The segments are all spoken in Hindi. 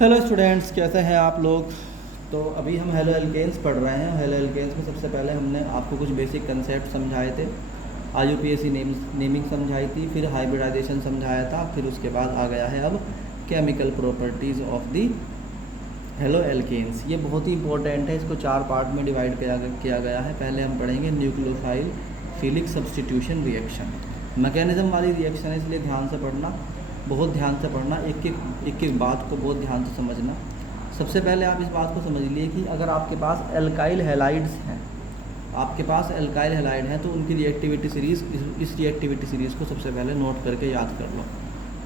हेलो स्टूडेंट्स, कैसे हैं आप लोग। तो अभी हम हेलो एल्केन्स पढ़ रहे हैं। हेलो एल्केन्स में सबसे पहले हमने आपको कुछ बेसिक कंसेप्ट समझाए थे। IUPAC नेमिंग समझाई थी, फिर हाइब्रिडाइजेशन समझाया था, फिर उसके बाद आ गया है अब chemical properties of the haloalkanes. ये बहुत ही इंपॉर्टेंट है, इसको 4 पार्ट में डिवाइड किया गया है। पहले हम पढ़ेंगे nucleophile philic substitution reaction. Mechanism वाली रिएक्शन है, इसलिए ध्यान से पढ़ना, बहुत ध्यान से पढ़ना, एक एक बात को बहुत ध्यान से समझना। सबसे पहले आप इस बात को समझ लिए कि अगर आपके पास एल्काइल हैलाइड्स हैं, आपके पास एल्काइल हैलाइड हैं, तो उनकी रिएक्टिविटी सीरीज़, इस रिएक्टिविटी सीरीज़ को सबसे पहले नोट करके याद कर लो।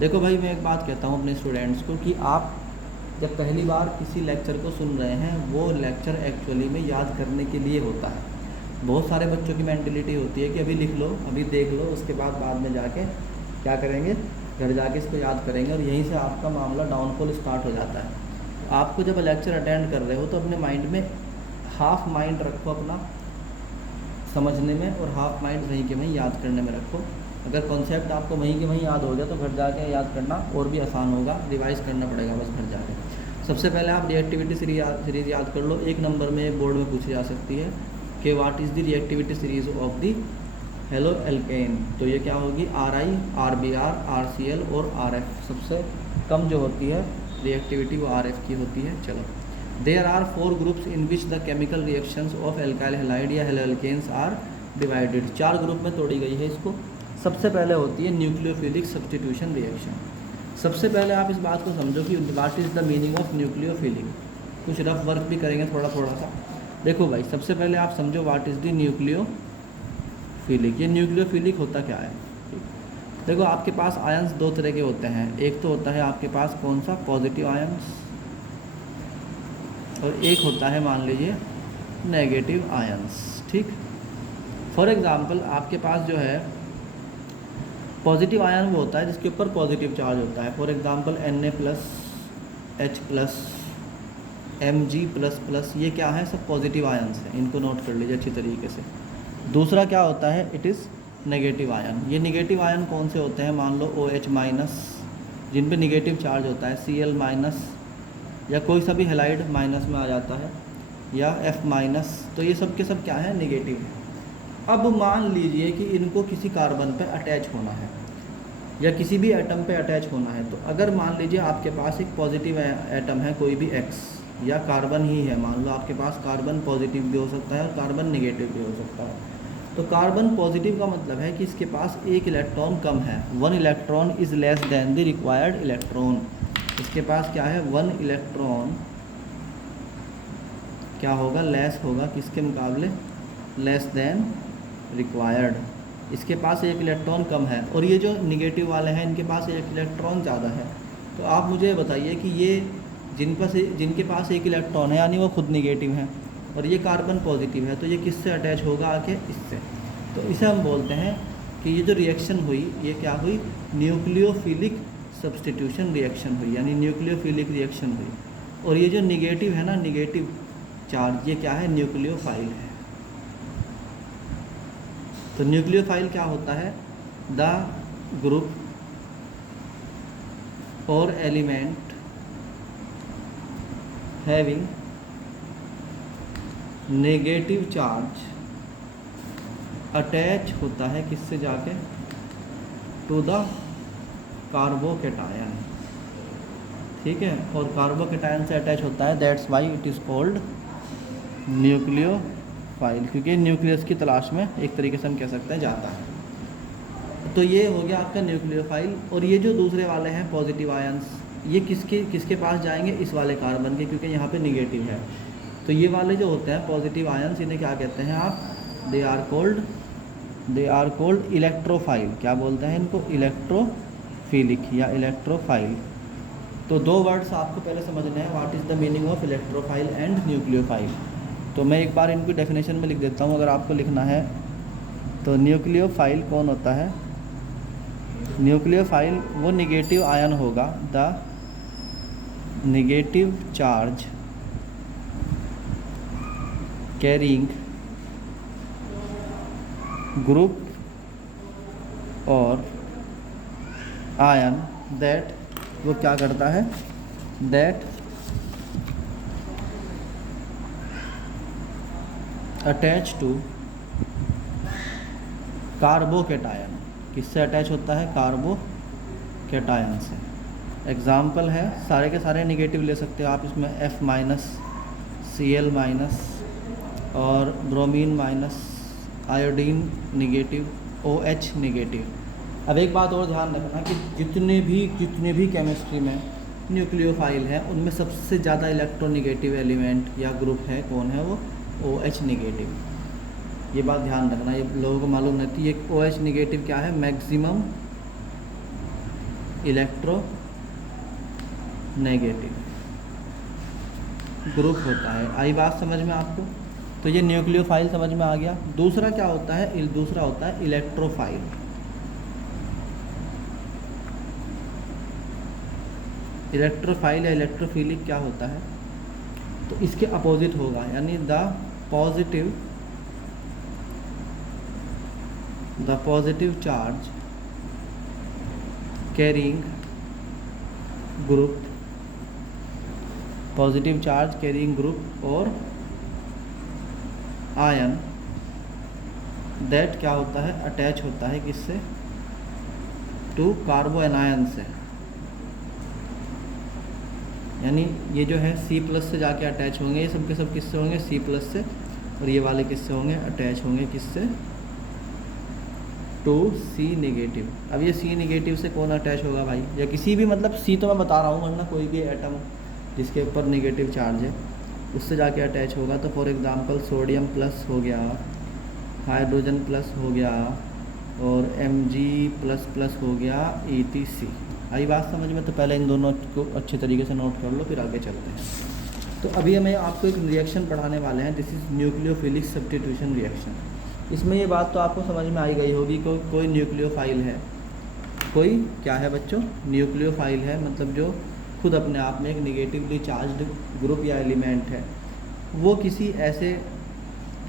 देखो भाई, मैं एक बात कहता हूँ अपने स्टूडेंट्स को कि आप जब पहली बार किसी लेक्चर को सुन रहे हैं, वो लेक्चर एक्चुअली में याद करने के लिए होता है। बहुत सारे बच्चों की मेंटलिटी होती है कि अभी लिख लो, अभी देख लो, उसके बाद में जाके क्या करेंगे, घर जाके इसको याद करेंगे, और यहीं से आपका मामला डाउनफॉल स्टार्ट हो जाता है। आपको जब लेक्चर अटेंड कर रहे हो तो अपने माइंड में हाफ माइंड रखो अपना समझने में, और हाफ माइंड वहीं के वहीं याद करने में रखो। अगर कॉन्सेप्ट आपको वहीं के वहीं याद हो गया तो घर जाके याद करना और भी आसान होगा, रिवाइज़ करना पड़ेगा बस घर जाके। सबसे पहले आप रिएक्टिविटी सीरीज़ याद कर लो। एक नंबर में बोर्ड में पूछी जा सकती है कि what is the reactivity series of the halo alkane. तो ये क्या होगी, RI, RBr, RCl और RF। सबसे कम जो होती है रिएक्टिविटी वो RF की होती है। चलो, there are 4 groups in which the chemical reactions of alkyl halide या halo alkanes are divided. 4 group में तोड़ी गई है इसको। सबसे पहले होती है न्यूक्लियोफिलिक सब्स्टिट्यूशन रिएक्शन। सबसे पहले आप इस बात को समझो कि what is the meaning of nucleophilic. कुछ रफ वर्क भी करेंगे थोड़ा थोड़ा सा। देखो भाई, सबसे पहले आप समझो व्हाट इज़ द न्यूक्लियोफिलिक। ये न्यूक्लियोफिलिक होता क्या है। देखो, आपके पास आयंस 2 तरह के होते हैं। एक तो होता है आपके पास कौन सा, पॉजिटिव आयंस, और एक होता है मान लीजिए नेगेटिव आयंस। ठीक, फॉर एग्ज़ाम्पल आपके पास जो है पॉजिटिव आयन वो होता है जिसके ऊपर पॉजिटिव चार्ज होता है। फॉर एग्ज़ाम्पल Na+H+, Mg++, ये क्या है, सब पॉजिटिव आयन्स हैं। इनको नोट कर लीजिए अच्छी तरीके से। दूसरा क्या होता है, इट इज़ नेगेटिव आयन। ये नेगेटिव आयन कौन से होते हैं, मान लो OH-, जिन पे नेगेटिव चार्ज होता है, Cl-, या कोई सा भी हैलाइड माइनस में आ जाता है, या F-। तो ये सब के सब क्या है, नेगेटिव है। अब मान लीजिए कि इनको किसी कार्बन पे अटैच होना है या किसी भी एटम पे अटैच होना है। तो अगर मान लीजिए आपके पास एक पॉजिटिव एटम है, कोई भी X, या कार्बन ही है, मान लो आपके पास कार्बन पॉजिटिव भी हो सकता है और कार्बन नेगेटिव भी हो सकता है। तो कार्बन पॉजिटिव का मतलब है कि इसके पास एक इलेक्ट्रॉन कम है, 1 electron is less than the required electron. इसके पास क्या है, 1 इलेक्ट्रॉन क्या होगा, लेस होगा, किसके मुकाबले, लेस देन रिक्वायर्ड। इसके पास एक इलेक्ट्रॉन कम है। और ये जो निगेटिव वाले हैं इनके पास एक इलेक्ट्रॉन ज़्यादा है। तो आप मुझे बताइए कि ये जिनके पास एक इलेक्ट्रॉन है, यानी वो खुद निगेटिव हैं, और ये कार्बन पॉजिटिव है, तो ये किससे अटैच होगा आके, इससे। तो इसे हम बोलते हैं कि ये जो रिएक्शन हुई, ये क्या हुई, न्यूक्लियोफिलिक सब्स्टिट्यूशन रिएक्शन हुई, यानी न्यूक्लियोफिलिक रिएक्शन हुई। और ये जो निगेटिव है ना, निगेटिव चार्ज, ये क्या है, न्यूक्लियोफाइल है। तो न्यूक्लियोफाइल क्या होता है, द ग्रुप और element having negative charge attach होता है किससे जाके, टू द कार्बोकेटायन। ठीक है, और कार्बोकेटायन से अटैच होता है, that's why it is called nucleophile, क्योंकि न्यूक्लियस की तलाश में एक तरीके से हम कह सकते हैं जाता है। तो ये हो गया आपका न्यूक्लियोफाइल। और ये जो दूसरे वाले हैं पॉजिटिव आयंस, ये किसके पास जाएंगे, इस वाले कार्बन के, क्योंकि यहाँ पे निगेटिव है। तो ये वाले जो होते हैं पॉजिटिव आयंस, इन्हें क्या कहते हैं आप, दे आर कोल्ड इलेक्ट्रोफाइल। क्या बोलते हैं इनको, इलेक्ट्रोफिलिक या इलेक्ट्रोफाइल। तो 2 वर्ड्स आपको पहले समझने हैं, what is the meaning of electrophile and nucleophile. तो मैं एक बार इनकी डेफिनेशन में लिख देता हूँ, अगर आपको लिखना है तो। न्यूक्लियोफाइल कौन होता है, न्यूक्लियोफाइल वो निगेटिव आयन होगा, the negative charge carrying group और आयन दैट, वो क्या करता है, दैट अटैच टू कार्बोकेटायन। किससे अटैच होता है? कार्बोकेटायन से। एग्जाम्पल है, सारे के सारे निगेटिव ले सकते हो आप इसमें, F माइनस, Cl माइनस और bromine minus, iodine negative, OH negative. अब एक बात और ध्यान रखना कि जितने भी केमिस्ट्री में न्यूक्लियोफाइल हैं उनमें सबसे ज़्यादा इलेक्ट्रोनिगेटिव एलिमेंट या ग्रुप है, कौन है वो? OH negative. ये बात ध्यान रखना, ये लोगों को मालूम नहीं थी। ये OH निगेटिव क्या है? मैक्सिमम इलेक्ट्रो नेगेटिव ग्रुप होता है। आई बात समझ में आपको? तो ये न्यूक्लियोफाइल समझ में आ गया। दूसरा क्या होता है? दूसरा होता है इलेक्ट्रोफाइल। इलेक्ट्रोफाइल या इलेक्ट्रोफिलिक क्या होता है? तो इसके अपोजिट होगा, यानी the positive charge carrying group, positive charge carrying group और आयन दैट क्या होता है? अटैच होता है किससे? टू कार्बो एनायन से। यानी ये जो है C+ से जाके अटैच होंगे, ये सब के सब किससे होंगे? C+ से। और ये वाले किससे होंगे? अटैच होंगे किससे? To C negative. अब ये C निगेटिव से कौन अटैच होगा भाई? या किसी भी, मतलब C तो मैं बता रहा हूँ, वरना कोई भी एटम जिसके ऊपर नेगेटिव चार्ज है उससे जाके अटैच होगा। तो फॉर एग्जांपल सोडियम प्लस हो गया, हाइड्रोजन प्लस हो गया और Mg++ हो गया, ETC। आई बात समझ में? तो पहले इन दोनों को अच्छे तरीके से नोट कर लो, फिर आगे चलते हैं। तो अभी हमें आपको एक रिएक्शन पढ़ाने वाले हैं, this is nucleophilic substitution reaction. इसमें ये बात तो आपको समझ में आई गई होगी कि कोई न्यूक्लियोफाइल है, कोई क्या है बच्चों? न्यूक्लियोफाइल है, मतलब जो खुद अपने आप में एक निगेटिवली चार्ज्ड ग्रुप या एलिमेंट है। वो किसी ऐसे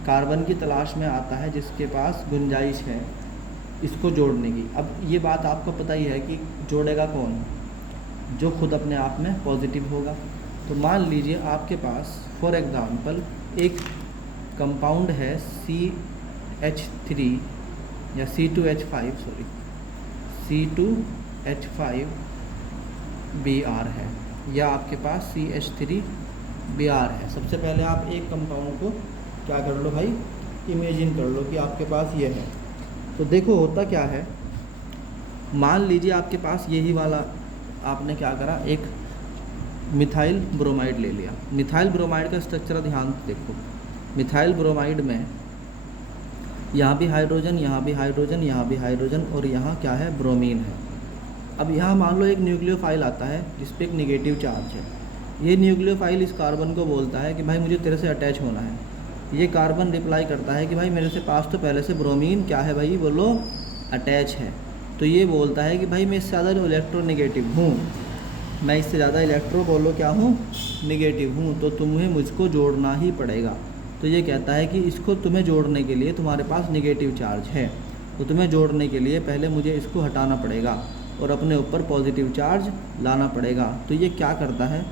कार्बन की तलाश में आता है जिसके पास गुंजाइश है इसको जोड़ने की। अब ये बात आपको पता ही है कि जोड़ेगा कौन? जो खुद अपने आप में पॉजिटिव होगा। तो मान लीजिए आपके पास फॉर एग्ज़ाम्पल एक कंपाउंड है CH3 या C2H5 C2H5Br है, या आपके पास CH3Br है। सबसे पहले आप एक कंपाउंड को क्या कर लो भाई? इमेजिन कर लो कि आपके पास ये है। तो देखो होता क्या है, मान लीजिए आपके पास यही वाला, आपने क्या करा? एक मिथाइल ब्रोमाइड ले लिया। मिथाइल ब्रोमाइड का स्ट्रक्चर ध्यान देखो। मिथाइल ब्रोमाइड में यहाँ भी हाइड्रोजन, यहाँ भी हाइड्रोजन, यहाँ भी हाइड्रोजन और यहाँ क्या है? ब्रोमीन है। अब यहाँ मान लो एक न्यूक्लियोफाइल आता है जिस पे एक निगेटिव चार्ज है। ये न्यूक्लियोफाइल इस कार्बन को बोलता है कि भाई मुझे तेरे से अटैच होना है। ये कार्बन रिप्लाई करता है कि भाई मेरे से पास तो पहले से ब्रोमीन क्या है भाई? बोलो, अटैच है। तो ये बोलता है कि भाई मैं इससे ज़्यादा इलेक्ट्रोनिगेटिव हूँ, मैं इससे ज़्यादा इलेक्ट्रो बोलो क्या हूँ? निगेटिव हूँ, तो तुम्हें मुझको जोड़ना ही पड़ेगा। तो ये कहता है कि इसको तुम्हें जोड़ने के लिए तुम्हारे पास निगेटिव चार्ज है, तो तुम्हें जोड़ने के लिए पहले मुझे इसको हटाना पड़ेगा और अपने ऊपर पॉजिटिव चार्ज लाना पड़ेगा। तो ये क्या करता है?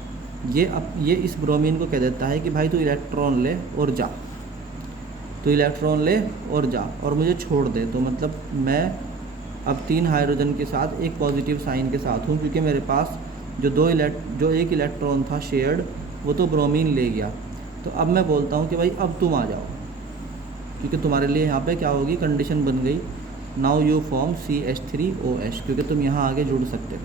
ये इस ब्रोमीन को कह देता है कि भाई तू इलेक्ट्रॉन ले और जा, तो इलेक्ट्रॉन ले और जा और मुझे छोड़ दे। तो मतलब मैं अब 3 हाइड्रोजन के साथ एक पॉजिटिव साइन के साथ हूँ, क्योंकि मेरे पास जो एक इलेक्ट्रॉन था शेयर्ड, वो तो ब्रोमीन ले गया। तो अब मैं बोलता हूँ कि भाई अब तुम आ जाओ, क्योंकि तुम्हारे लिए यहाँ पे क्या होगी? कंडीशन बन गई, नाउ यू फॉर्म CH3OH, क्योंकि तुम यहाँ आगे जुड़ सकते हो।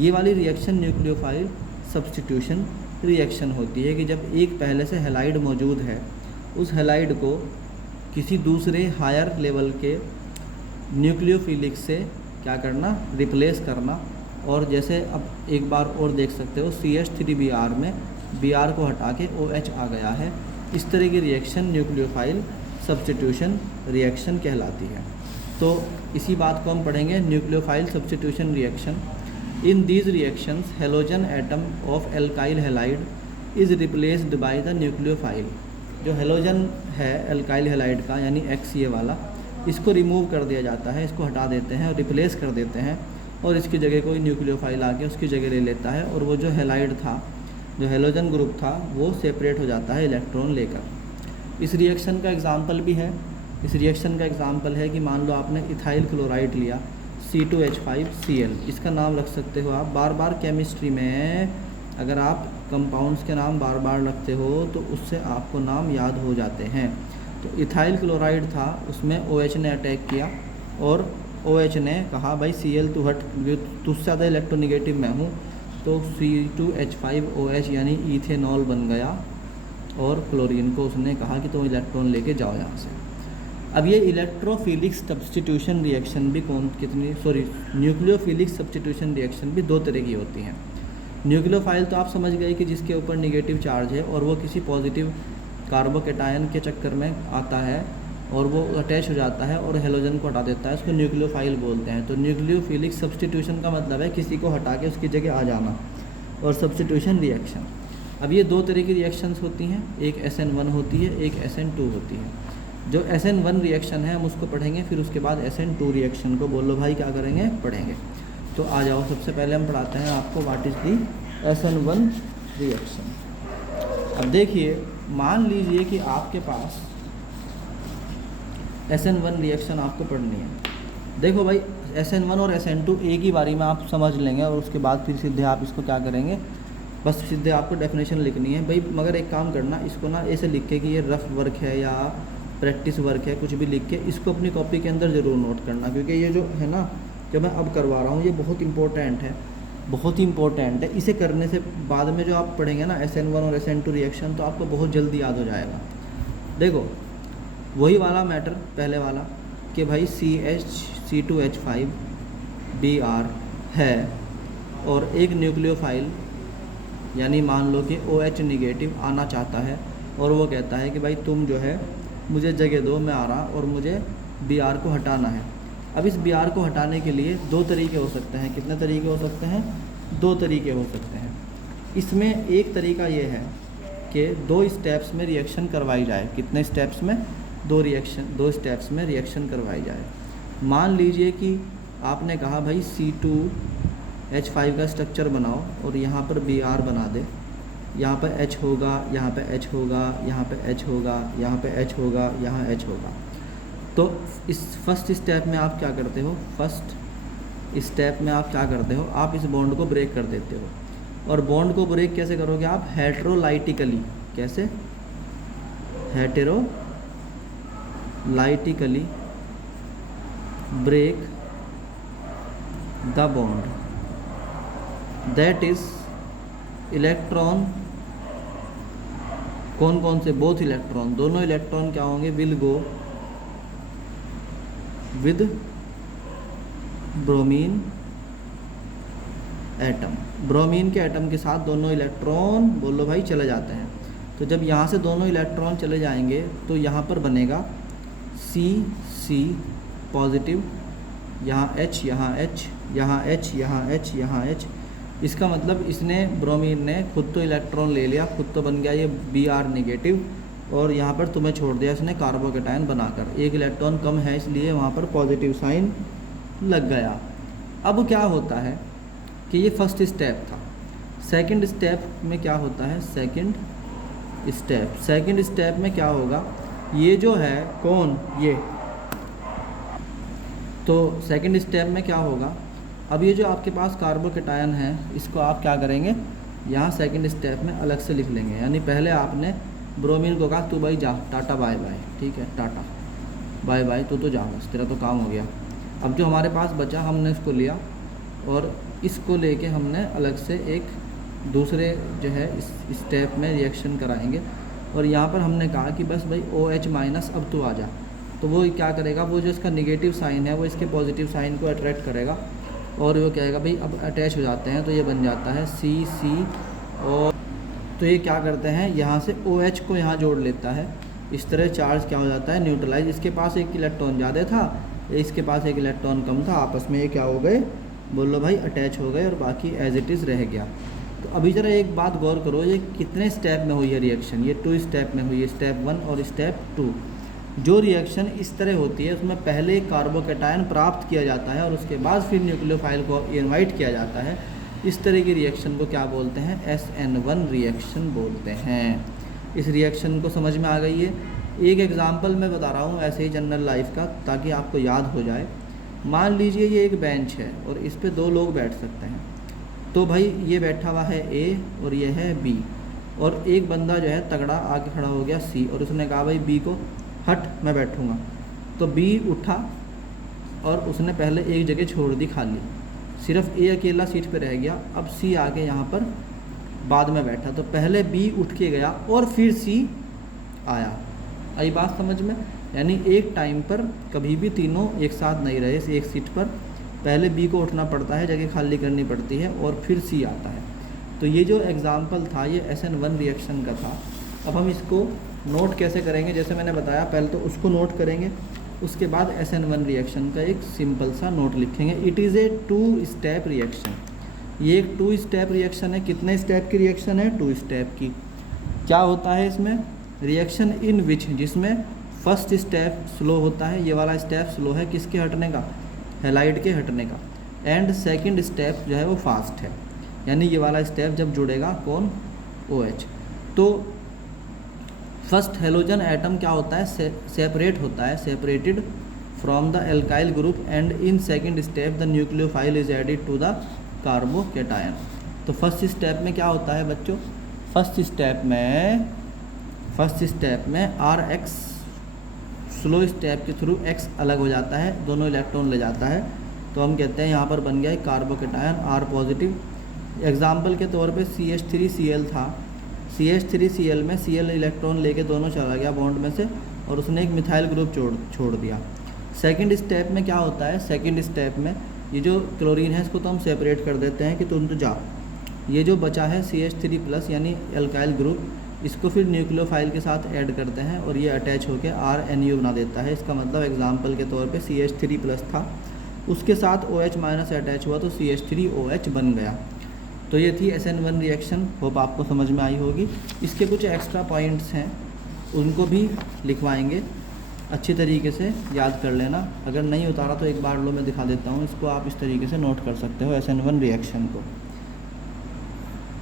ये वाली रिएक्शन न्यूक्लियोफाइल सब्स्टिट्यूशन रिएक्शन होती है कि जब एक पहले से हैलाइड मौजूद है, उस हैलाइड को किसी दूसरे हायर लेवल के न्यूक्लियोफिलिक से क्या करना? रिप्लेस करना। और जैसे अब एक बार और देख सकते हो CH3Br में Br को हटा के OH आ गया है। इस तरह की रिएक्शन न्यूक्लियोफाइल सब्स्टिट्यूशन रिएक्शन कहलाती है। तो इसी बात को हम पढ़ेंगे, nucleophile substitution reaction. In these reactions halogen atom of alkyl halide is replaced by the nucleophile. जो हेलोजन है एल्काइल हैलाइड का, यानी X ये वाला, इसको रिमूव कर दिया जाता है, इसको हटा देते हैं और रिप्लेस कर देते हैं, और इसकी जगह कोई न्यूक्लियोफाइल आके उसकी जगह ले लेता है, और वो जो हैलाइड था, जो हेलोजन ग्रुप था, वो सेपरेट हो जाता है इलेक्ट्रॉन लेकर। इस रिएक्शन का एग्जाम्पल भी है। इस रिएक्शन का एग्जाम्पल है कि मान लो आपने इथाइल क्लोराइड लिया C2H5Cl, इसका नाम रख सकते हो आप। बार बार केमिस्ट्री में अगर आप कंपाउंड्स के नाम बार बार रखते हो तो उससे आपको नाम याद हो जाते हैं। तो इथाइल क्लोराइड था, उसमें OH ने अटैक किया और OH ने कहा भाई Cl तू हट, तुझसे ज़्यादा इलेक्ट्रोनिगेटिव मैं हूँ, तो C2H5OH यानी इथेनॉल बन गया और क्लोरीन को उसने कहा कि तुम इलेक्ट्रॉन लेके जाओ यहाँ से। अब ये इलेक्ट्रोफिलिक सब्स्टिट्यूशन रिएक्शन भी न्यूक्लियोफिलिक सब्स्टिट्यूशन रिएक्शन भी दो तरह की होती हैं। न्यूक्लियोफाइल तो आप समझ गए कि जिसके ऊपर निगेटिव चार्ज है और वो किसी पॉजिटिव कार्बोकेटायन के चक्कर में आता है और वो अटैच हो जाता है और हेलोजन को हटा देता है, उसको न्यूक्लियोफाइल बोलते हैं। तो न्यूक्लियोफिलिक सब्स्टिट्यूशन का मतलब है किसी को हटा के उसकी जगह आ जाना, और सब्स्टिट्यूशन रिएक्शन। अब ये दो तरह की रिएक्शंस होती हैं, एक SN1 होती है, एक SN2 होती है। जो SN1 रिएक्शन है हम उसको पढ़ेंगे, फिर उसके बाद SN2 रिएक्शन को बोलो भाई क्या करेंगे, पढ़ेंगे। तो आ जाओ, सबसे पहले हम पढ़ाते हैं आपको what is the SN1 reaction. अब देखिए, मान लीजिए कि आपके पास SN1 रिएक्शन आपको पढ़नी है। देखो भाई, SN1 और SN2 एक ही बारी में आप समझ लेंगे और उसके बाद फिर सीधे आप इसको क्या करेंगे, बस सीधे आपको डेफिनेशन लिखनी है भाई। मगर एक काम करना, इसको ना ऐसे लिख के कि ये रफ वर्क है या प्रैक्टिस वर्क है, कुछ भी लिख के इसको अपनी कॉपी के अंदर ज़रूर नोट करना, क्योंकि ये जो है ना, जो मैं अब करवा रहा हूँ ये बहुत इंपॉर्टेंट है, बहुत ही इंपॉर्टेंट है। इसे करने से बाद में जो आप पढ़ेंगे ना SN1 और SN2 रिएक्शन, तो आपको बहुत जल्दी याद हो जाएगा। देखो, वही वाला मैटर पहले वाला कि भाई C2H5Br है और एक न्यूक्लियोफाइल यानी मान लो कि OH निगेटिव आना चाहता है और वो कहता है कि भाई तुम जो है मुझे जगह दो, मैं आ रहा और मुझे Br को हटाना है। अब इस Br को हटाने के लिए दो तरीके हो सकते हैं। कितने तरीके हो सकते हैं? दो तरीके हो सकते हैं। इसमें एक तरीका ये है कि दो स्टेप्स में रिएक्शन करवाई जाए। कितने स्टेप्स में? दो स्टेप्स में रिएक्शन करवाई जाए। मान लीजिए कि आपने कहा भाई C2H5 का स्ट्रक्चर बनाओ और यहाँ पर Br बना दे, यहाँ पर H होगा, यहाँ पे H होगा, यहाँ पे H होगा, यहाँ पे H होगा, यहाँ H होगा। तो इस फर्स्ट स्टेप में आप क्या करते हो? आप इस बॉन्ड को ब्रेक कर देते हो। और बॉन्ड को ब्रेक कैसे करोगे आप? हेटेरोलाइटिकली। कैसे? Heterolytically break the bond, that is electron कौन से? बोथ इलेक्ट्रॉन, दोनों इलेक्ट्रॉन क्या होंगे? Will go with bromine atom. Bromine के एटम के साथ दोनों इलेक्ट्रॉन, बोलो भाई, चले जाते हैं। तो जब यहाँ से दोनों इलेक्ट्रॉन चले जाएंगे तो यहाँ पर बनेगा C पॉजिटिव, यहाँ H, यहाँ H, यहाँ H, यहाँ H, यहाँ H। इसका मतलब इसने, ब्रोमीन ने खुद तो इलेक्ट्रॉन ले लिया, खुद तो बन गया ये Br नेगेटिव, और यहाँ पर तुम्हें छोड़ दिया इसने कार्बोकेटायन बनाकर। एक इलेक्ट्रॉन कम है इसलिए वहाँ पर पॉजिटिव साइन लग गया। अब क्या होता है कि ये फर्स्ट स्टेप था। सेकंड स्टेप में क्या होता है? सेकंड स्टेप में क्या होगा? ये जो है कौन? ये। तो सेकंड स्टेप में क्या होगा? अब ये जो आपके पास कार्बोकेटायन है, इसको आप क्या करेंगे? यहाँ सेकंड स्टेप में अलग से लिख लेंगे। यानी पहले आपने ब्रोमीन को कहा तू भाई जा, टाटा बाय बाय, ठीक है, टाटा बाय बाय, तो जा, बस तेरा तो काम हो गया। अब जो हमारे पास बचा हमने इसको लिया और इसको लेके हमने अलग से एक दूसरे जो है इस स्टेप में रिएक्शन कराएंगे। और यहाँ पर हमने कहा कि बस भाई OH माइनस अब तू आ जा। तो वो क्या करेगा? वो जो इसका निगेटिव साइन है वो इसके पॉजिटिव साइन को अट्रैक्ट करेगा और वो कहेगा भाई अब अटैच हो जाते हैं, तो ये बन जाता है C। और तो ये क्या करते हैं? यहाँ से OH को यहाँ जोड़ लेता है। इस तरह चार्ज क्या हो जाता है? न्यूट्रलाइज। इसके पास एक इलेक्ट्रॉन ज़्यादा था, इसके पास एक इलेक्ट्रॉन कम था, आपस में ये क्या हो गए? बोलो भाई, अटैच हो गए और बाकी एज इट इज़ रह गया। तो अभी ज़रा एक बात गौर करो, ये कितने स्टेप में हुई है रिएक्शन? ये 2 स्टेप में हुई है, स्टेप 1 और स्टेप 2। जो रिएक्शन इस तरह होती है उसमें पहले कार्बोकेटायन प्राप्त किया जाता है और उसके बाद फिर न्यूक्लियोफाइल को इनवाइट किया जाता है। इस तरह की रिएक्शन को क्या बोलते हैं? SN1 रिएक्शन बोलते हैं। इस रिएक्शन को समझ में आ गई है? एक एग्ज़ाम्पल मैं बता रहा हूँ ऐसे ही जनरल लाइफ का, ताकि आपको याद हो जाए। मान लीजिए ये एक बेंच है और इस पे दो लोग बैठ सकते हैं। तो भाई ये बैठा हुआ है ए और ये है बी, और एक बंदा जो है तगड़ा आके खड़ा हो गया सी, और उसने कहा भाई बी को हट मैं बैठूँगा। तो बी उठा और उसने पहले एक जगह छोड़ दी खाली, सिर्फ ए अकेला सीट पे रह गया। अब सी आके यहाँ पर बाद में बैठा, तो पहले बी उठ के गया और फिर सी आया। आई बात समझ में? यानी एक टाइम पर कभी भी तीनों एक साथ नहीं रहे एक सीट पर, पहले बी को उठना पड़ता है, जगह खाली करनी पड़ती है और फिर सी आता है। तो ये जो एग्ज़ाम्पल था ये SN1 रिएक्शन का था। अब हम इसको नोट कैसे करेंगे, जैसे मैंने बताया पहले तो उसको नोट करेंगे, उसके बाद SN1 रिएक्शन का एक सिंपल सा नोट लिखेंगे। It is a 2 step reaction. ये एक 2 स्टेप रिएक्शन है। कितने स्टेप की रिएक्शन है? 2 स्टेप की। क्या होता है इसमें? रिएक्शन इन विच, जिसमें फर्स्ट स्टेप स्लो होता है, ये वाला स्टेप स्लो है किसके हटने का? हैलाइड के हटने का। एंड सेकंड स्टेप जो है वो फास्ट है, यानी ये वाला स्टेप जब जुड़ेगा कौन? OH। तो फर्स्ट हेलोजन एटम क्या होता है? सेपरेट होता है, separated from the alkyl group, and in second step the nucleophile is added to the carbocation. तो फर्स्ट स्टेप में क्या होता है बच्चों? फर्स्ट स्टेप में RX स्लो स्टेप के थ्रू X अलग हो जाता है, दोनों इलेक्ट्रॉन ले जाता है। तो हम कहते हैं यहाँ पर बन गया एक कार्बोकेटायन R पॉजिटिव। एग्जाम्पल के तौर पे CH3Cl था, CH3Cl में Cl इलेक्ट्रॉन लेके दोनों चला गया बॉन्ड में से, और उसने एक मिथाइल ग्रुप छोड़ दिया। सेकंड स्टेप में क्या होता है? सेकंड स्टेप में ये जो क्लोरीन है इसको तो हम सेपरेट कर देते हैं कि तुम तो जा। ये जो बचा है CH3+ यानी एल्काइल ग्रुप, इसको फिर न्यूक्लियोफाइल के साथ ऐड करते हैं और ये अटैच होकर RNU बना देता है। इसका मतलब एग्जाम्पल के तौर पे CH3+ था, उसके साथ OH- अटैच हुआ तो CH3OH बन गया। तो ये थी SN1 रिएक्शन। होप आपको समझ में आई होगी। इसके कुछ एक्स्ट्रा पॉइंट्स हैं, उनको भी लिखवाएंगे, अच्छी तरीके से याद कर लेना। अगर नहीं उतारा तो एक बार लो मैं दिखा देता हूँ, इसको आप इस तरीके से नोट कर सकते हो SN1 रिएक्शन को।